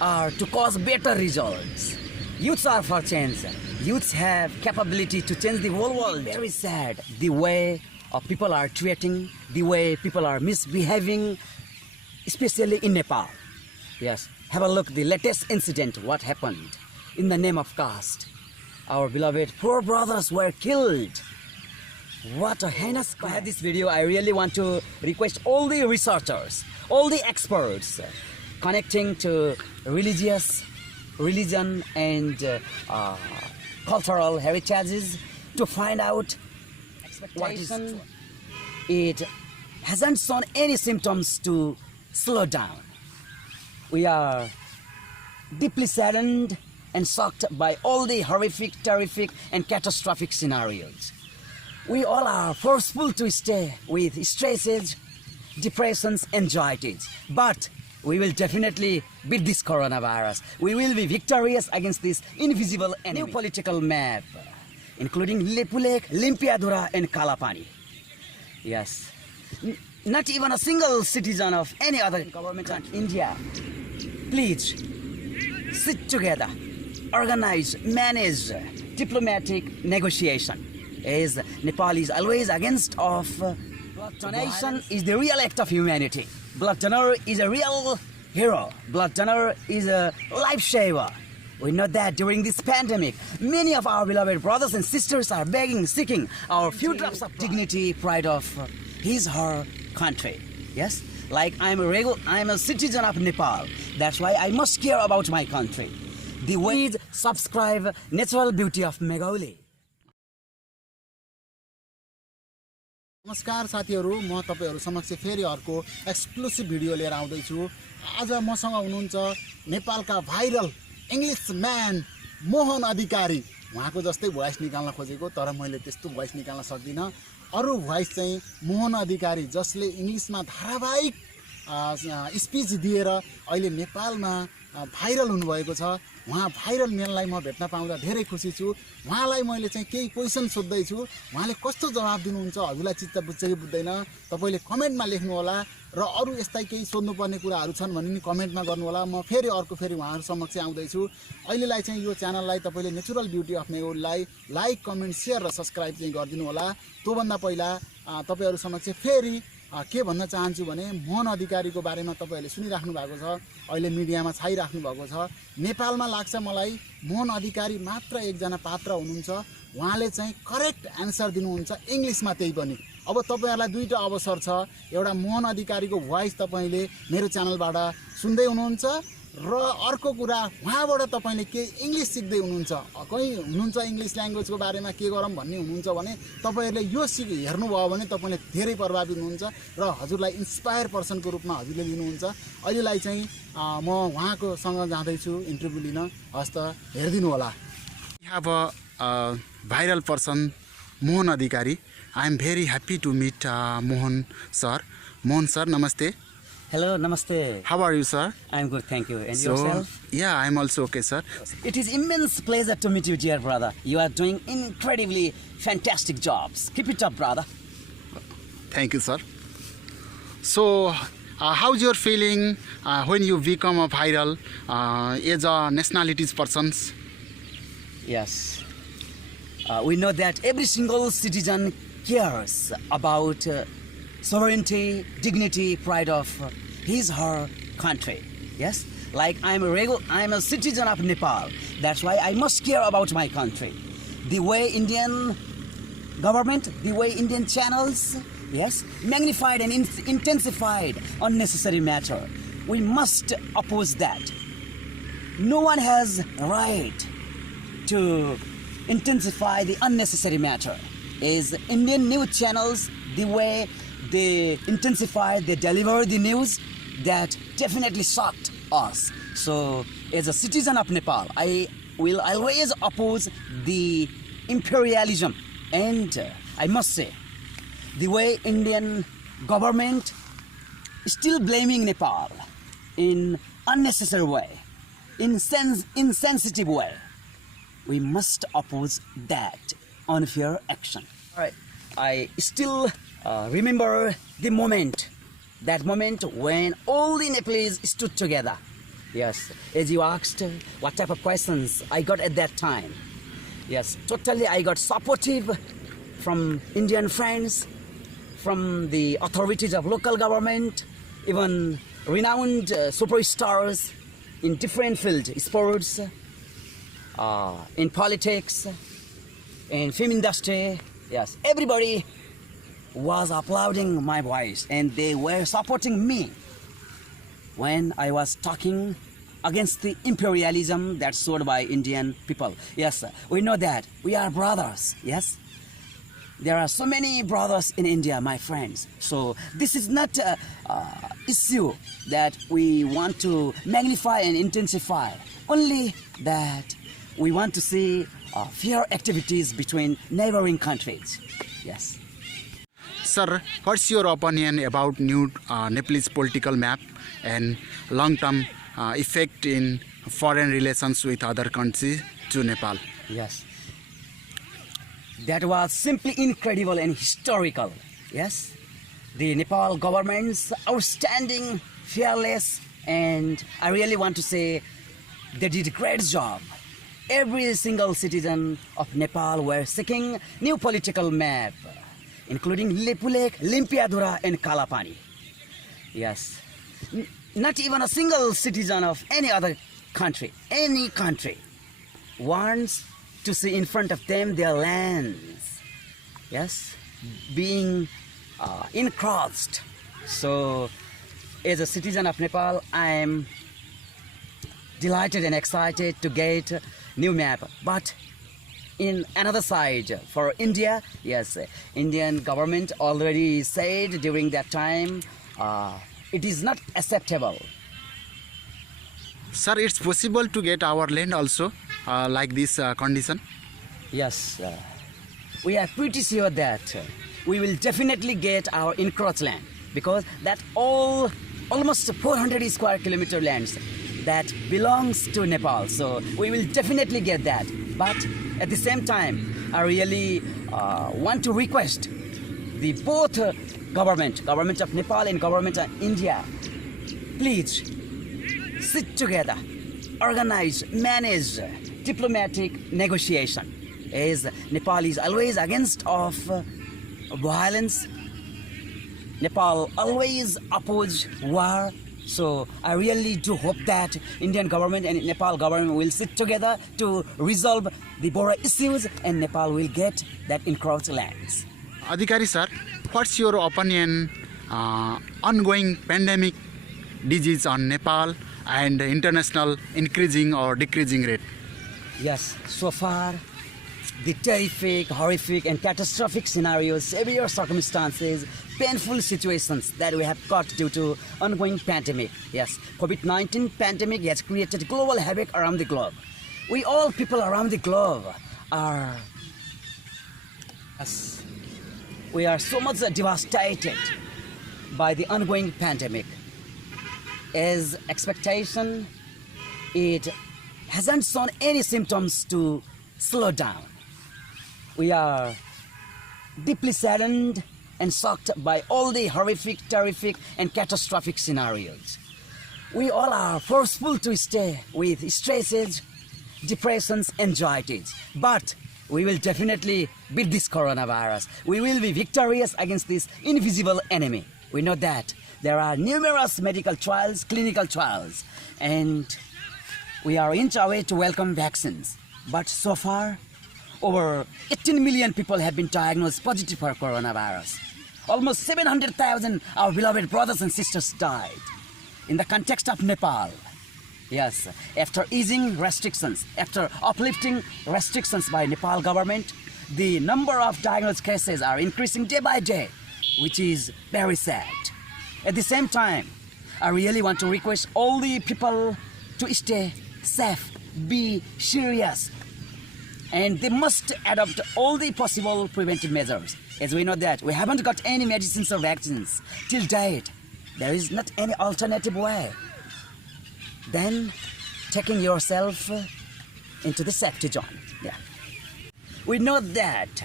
are to cause better results. Youths are for change. Youths have capability to change the whole world. Very sad the way people are treating, the way people are misbehaving, especially in Nepal. Yes, have a look the latest incident, what happened in the name of caste. Our beloved poor brothers were killed. What a heinous crime. To have this video, I really want to request all the researchers, all the experts connecting to religion and cultural heritages to find out what is true. It hasn't shown any symptoms to slow down. We are deeply saddened and shocked by all the horrific, terrific and catastrophic scenarios. We all are forceful to stay with stresses, depressions, anxieties, but we will definitely beat this coronavirus. We will be victorious against this invisible enemy. New political map, including Lepulek, Limpiadura and Kalapani. Yes, not even a single citizen of any other government in India. Please, sit together, organize, manage diplomatic negotiation. As Nepal is always against of blood donation is the real act of humanity. Blood donor is a real hero. Blood donor is a lifesaver. We know that during this pandemic, many of our beloved brothers and sisters are begging, seeking our few drops of dignity, pride of her country. Yes, like I'm a citizen of Nepal. That's why I must care about my country. The way subscribe Natural Beauty of Meghauली. नमस्कार साथीहरु, म तपाईहरु समक्ष फेरि अर्को exclusive video लिएर आउँदै छु। आज मसँग हुनुहुन्छ नेपालका भाइरल इंग्लिश म्यान मोहन अधिकारी। उहाँको जस्तै भोइस निकाल्न खोजेको, तर मैले त्यस्तो भोइस निकाल्न सक्दिन। अरु भोइस चाहिँ मोहन अधिकारी जसले इंग्लिशमा धारावाहिक स्पीच दिएर अहिले नेपालमा भाइरल हुनुभएको छ। उहाँ भाइरल म्यानलाई म भेट्न पाउँदा धेरै खुसी छु। उहाँलाई मैले चाहिँ केही क्वेशन सोध्दै छु, उहाँले कस्तो जवाफ दिनुहुन्छ हजुरलाई चित्त बुझ्छ कि बुझ्दैन तपाईले कमेन्टमा लेख्नु होला र अरु यस्तै केही सोध्नुपर्ने कुराहरु छन् भने नि कमेन्टमा गर्नु होला। म फेरि उहाँहरु समक्ष आउँदै छु। अहिलेलाई चाहिँ यो च्यानललाई तपाईले नेचुरल ब्युटी अफ मेघौलीलाई लाइक, कमेन्ट, शेयर र सब्स्क्राइब चाहिँ गरिदिनु होला। त्यो भन्दा पहिला तपाईहरु समक्ष फेरि के भन्न चाहन्छु भने मोहन अधिकारीको बारेमा तपाईहरुले सुनिराख्नु भएको छ, अहिले मिडियामा छाइराख्नु भएको छ। नेपालमा लाग्छ मलाई मोहन अधिकारी मात्र एकजना पात्र हुनुहुन्छ। उहाँले चाहिँ करेक्ट आन्सर दिनुहुन्छ इंग्लिशमा, त्यही पनि। अब तपाईहरुलाई दुईटा अवसर छ। एउटा मोहन अधिकारीको भोइस तपाईले मेरो च्यानलबाट सुन्दै हुनुहुन्छ र अर्को कुरा उहाँबाट तपाईले के इंग्लिश सिक्दै हुनुहुन्छ, कही हुनुहुन्छ इंग्लिश ल्याङ्ग्वेजको बारेमा के गरौँ भन्ने हुनुहुन्छ भने तपाईहरुले यो हेर्नु भयो भने तपाईले धेरै प्रभावित हुनुहुन्छ र हजुरलाई इन्स्पायर पर्सनको रूपमा हजुरले लिनुहुन्छ। अहिलेलाई चाहिँ म उहाँको सँग जाँदै छु इन्टरभ्यु लिन। हस्त हेर्दिनु होला। We have a viral person Mohan अधिकारी. I am very happy to meet Mohan sir. Mohan sir, namaste. Hello, namaste. How are you, sir? I'm good, thank you. And yourself? Yeah, I'm also okay, sir. It is immense pleasure to meet you, dear brother. You are doing incredibly fantastic jobs. Keep it up, brother. Thank you, sir. So, how's your feeling when you become a viral as a nationalities persons? Yes. We know that every single citizen cares about sovereignty, dignity, pride of her country. Yes, like I'm a citizen of Nepal. That's why I must care about my country. The way Indian government, the way Indian channels, yes, magnified and intensified unnecessary matter. We must oppose that. No one has right to intensify the unnecessary matter. Is Indian news channels, the way they intensify, they deliver the news, that definitely shocked us. So as a citizen of Nepal, I will always oppose the imperialism, and I must say the way Indian government is still blaming Nepal in unnecessary way, in insensitive way. We must oppose that unfair action. All right, I still remember the moment, that moment when all the Nepalese stood together Yes, as you asked, what type of questions I got at that time. Yes, totally I got supportive from Indian friends, from the authorities of local government, even renowned superstars in different fields, sports, in politics, in film industry. Yes, everybody was applauding my voice and they were supporting me when I was talking against the imperialism that's sold by Indian people. Yes, we know that. We are brothers, yes? There are so many brothers in India, my friends. So this is not an issue that we want to magnify and intensify. Only that we want to see fair activities between neighboring countries. Yes. Sir, what's your opinion about new Nepalese political map and long-term effect in foreign relations with other countries to Nepal? Yes. That was simply incredible and historical. Yes. The Nepal government's outstanding, fearless, and I really want to say they did a great job. Every single citizen of Nepal were seeking new political map, including Lepulek, Limpiadura, and Kalapani. Yes. Not even a single citizen of any other country, wants to see in front of them their lands, yes, being encroached. So, as a citizen of Nepal, I am delighted and excited to get new map. But in another side, for India, yes, Indian government already said during that time, it is not acceptable. Sir, it's possible to get our land also like this condition? Yes, we are pretty sure that we will definitely get our encroached land, because that almost 400 square kilometer lands that belongs to Nepal. So we will definitely get that. But at the same time, I really want to request the both government of Nepal and government of India, please sit together, organize, manage diplomatic negotiation, as Nepal is always against of violence. Nepal always oppose war. So I really do hope that Indian government and Nepal government will sit together to resolve the border issues and Nepal will get that encroached lands. Adhikari sir, what's your opinion ongoing pandemic disease on Nepal and international increasing or decreasing rate? Yes, so far the terrific, horrific and catastrophic scenarios, severe circumstances, painful situations that we have got due to ongoing pandemic. Yes, COVID-19 pandemic has created global havoc around the globe. We all people around the globe are we are so much devastated by the ongoing pandemic. As expectation, it hasn't shown any symptoms to slow down. We are deeply saddened and shocked by all the horrific, terrific, and catastrophic scenarios. We all are forceful to stay with stresses, depressions, anxieties. But we will definitely beat this coronavirus. We will be victorious against this invisible enemy. We know that there are numerous medical trials, clinical trials, and we are inch away to welcome vaccines. But so far, over 18 million people have been diagnosed positive for coronavirus. Almost 700,000 our beloved brothers and sisters died. In the context of Nepal, yes, after easing restrictions, after uplifting restrictions by Nepal government, the number of diagnosed cases are increasing day by day, which is very sad. At the same time, I really want to request all the people to stay safe, be serious, and they must adopt all the possible preventive measures. As we know that we haven't got any medicines or vaccines till date, there is not any alternative way. Then taking yourself into the safety zone. Yeah. We know that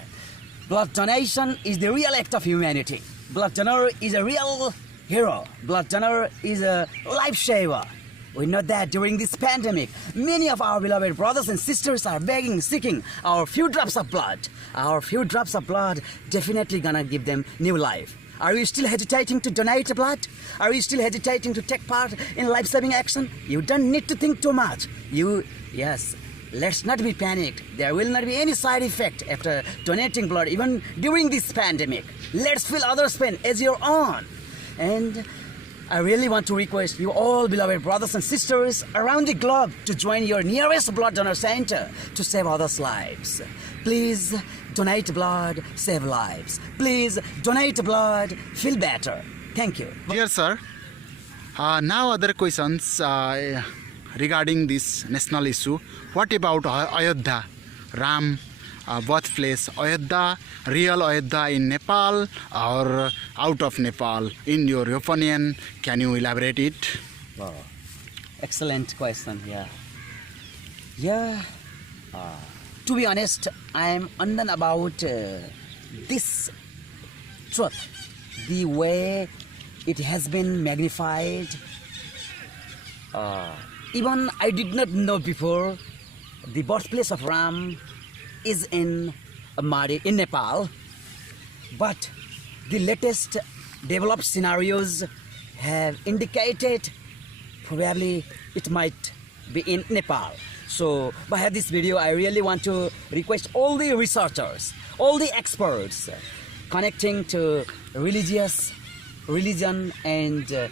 blood donation is the real act of humanity. Blood donor is a real hero. Blood donor is a lifesaver. We know that during this pandemic, many of our beloved brothers and sisters are begging, seeking our few drops of blood. Our few drops of blood definitely gonna give them new life. Are you still hesitating to donate blood? Are you still hesitating to take part in life-saving action? You don't need to think too much. Yes, let's not be panicked. There will not be any side effect after donating blood, even during this pandemic. Let's feel others' pain as your own. And I really want to request you all, beloved brothers and sisters around the globe, to join your nearest blood donor center to save others' lives. Please donate blood, save lives. Please donate blood, feel better. Thank you. Dear sir, now other questions regarding this national issue. What about Ayodhya, Ram birthplace? Ayodhya, real Ayodhya in Nepal or out of Nepal? In your opinion, can you elaborate it? Wow. Excellent question. Yeah. To be honest, I am undone about this truth, the way it has been magnified. Even I did not know before the birthplace of Ram is in Nepal, but the latest developed scenarios have indicated probably it might be in Nepal. So by this video, I really want to request all the researchers, all the experts connecting to religion and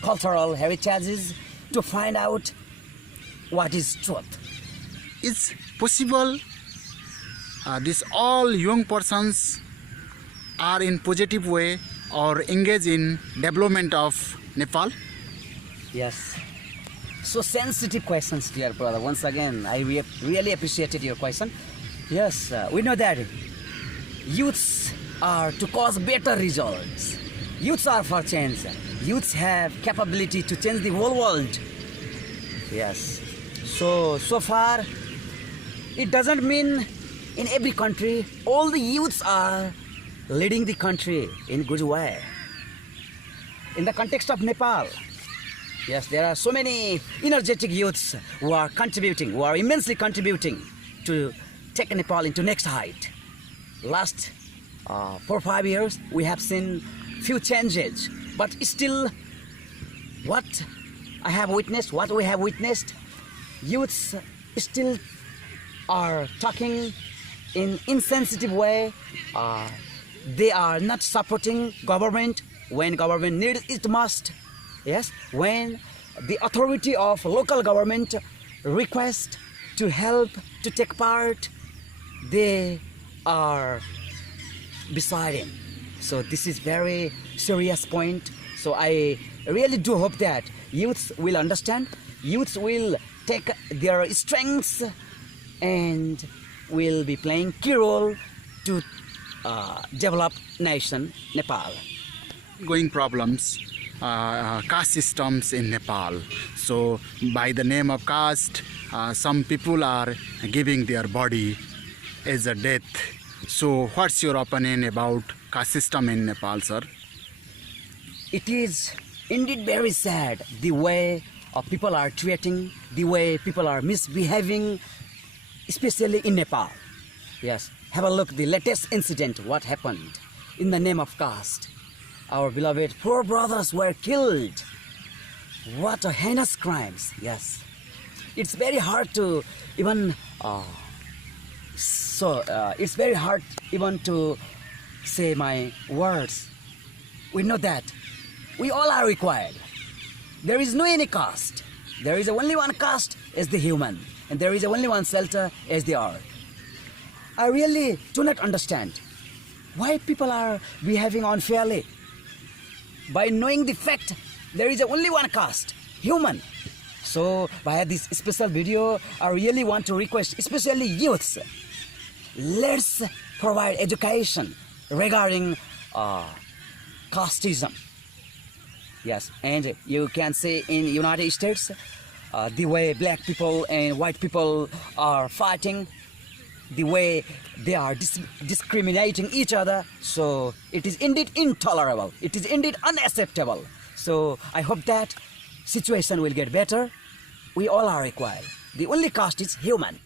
cultural heritages to find out what is truth. Is possible this all young persons are in positive way or engage in development of Nepal? Yes. So sensitive questions, dear brother. Once again, I really appreciated your question. Yes, we know that youths are to cause better results. Youths are for change. Youths have capability to change the whole world. Yes. So far, it doesn't mean in every country all the youths are leading the country in good way. In the context of Nepal, yes, there are so many energetic youths who are contributing, who are immensely contributing to take Nepal into next height. Last 4 or 5 years, we have seen few changes, but still, what we have witnessed, youths still are talking in insensitive way. They are not supporting government when government needs it most. Yes, when the authority of local government request to help, to take part, they are beside him. So this is very serious point. So I really do hope that youths will understand, youths will take their strengths and will be playing key role to develop nation Nepal. Going problems, caste systems in Nepal. So by the name of caste, some people are giving their body as a death. So what's your opinion about caste system in Nepal, sir? It is indeed very sad the way people are treating, the way people are misbehaving, especially in Nepal. Yes, have a look the latest incident, what happened in the name of caste. Our beloved poor brothers were killed. What a heinous crimes. Yes, it's very hard to even it's very hard even to say my words. We know that we all are required. There is no any caste. There is only one caste as the human, and there is only one shelter as the earth. I really do not understand why people are behaving unfairly. By knowing the fact there is only one caste, human. So by this special video, I really want to request, especially youths, let's provide education regarding casteism. Yes, and you can see in United States, the way black people and white people are fighting, the way they are discriminating each other. So it is indeed intolerable. It is indeed unacceptable. So I hope that situation will get better. We all are equal. The only cost is human.